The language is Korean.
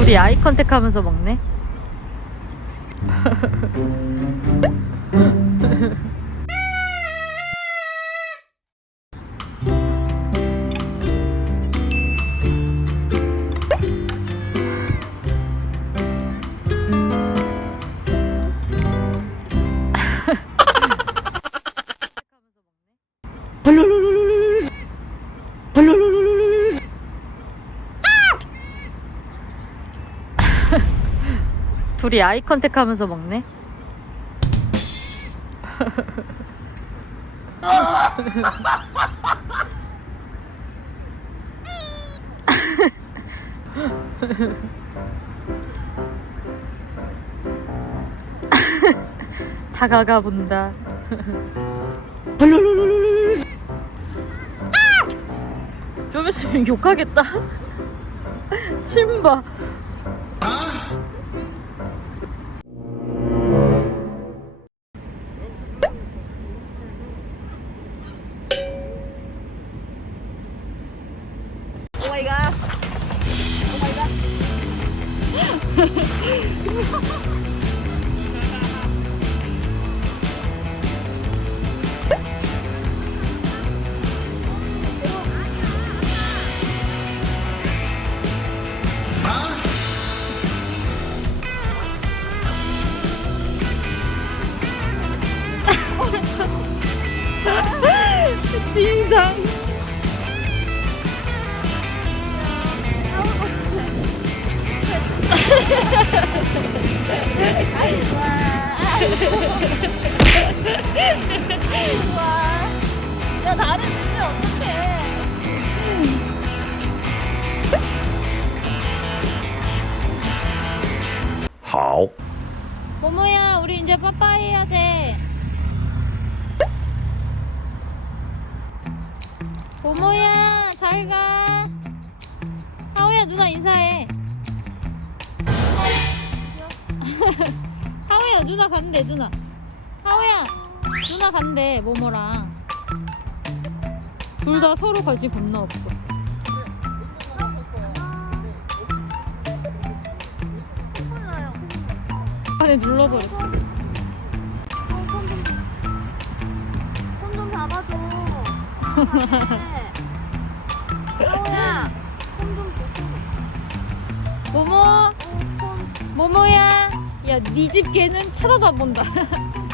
둘이 아이 컨택 하면서 먹네. 둘이 아이 컨택 하면서 먹네. 다가가 본다. 좀 있으면 욕하겠다. 침 봐. 진상. 야 나를 밀면 어떡해 모모야, 우리 이제 빠빠이 해야 돼. 모모야, 잘 가. 하우야, 누나 인사해. 하우야, 누나 간대, 누나. 하우야, 누나 간대, 모모랑. 둘 다 서로 관심 겁나 없어. 안에 눌러버렸어. 손좀 잡아줘 야, 네 집 개는 쳐다도 안 본다.